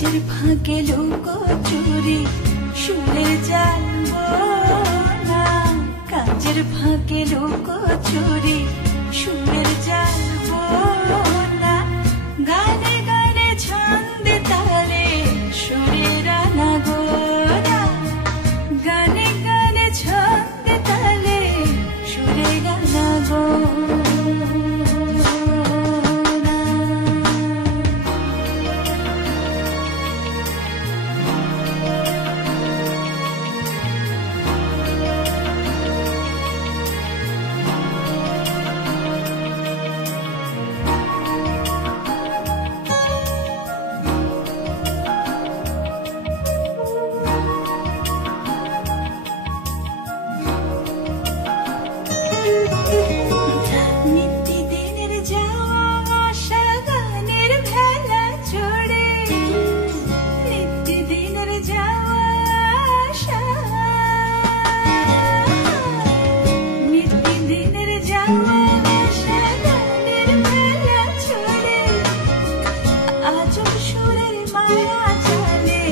কাজের ফাঁকে লুকোচুরি সুরের জাল বোনা, কাজের ফাঁকে লুকোচুরি সুরের জাল বোনা, গানে গানে ছন্দে তালে সুরের আনাগোনা, গানে গানে ছন্দে তালে সুরের আনাগোনা। নিত্যদিনের যাওয়া আসা গানের ভেলা চড়ে, নিত্যদিনের যাওয়া আসা, নিত্যদিনের যাওয়া আসা গানের ভেলা চড়ে, আজব সুরের মায়া জালে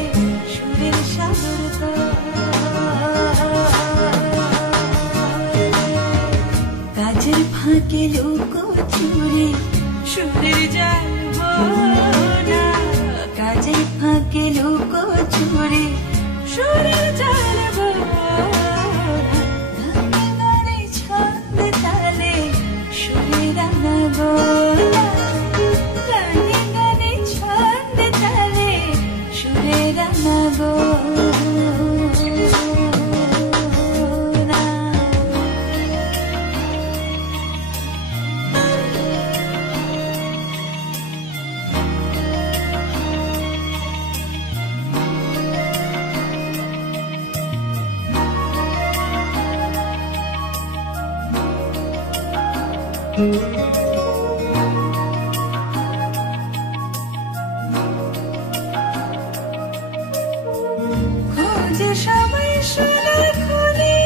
সুরের সাগর তল। কাজের ফাঁকে লুকোচুরি সুরের জাল বোনা, কাজের ফাঁকে লুকোচুরি সুরের জাল বোনা, গানে গানে ছন্দে তালে সুরের আনাগোনা, গানে গানে ছন্দে তালে সুরের আনাগোনা। খোঁজে সবাই সোনার খনি,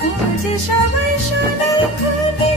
খোঁজে সবাই সোনার খনি,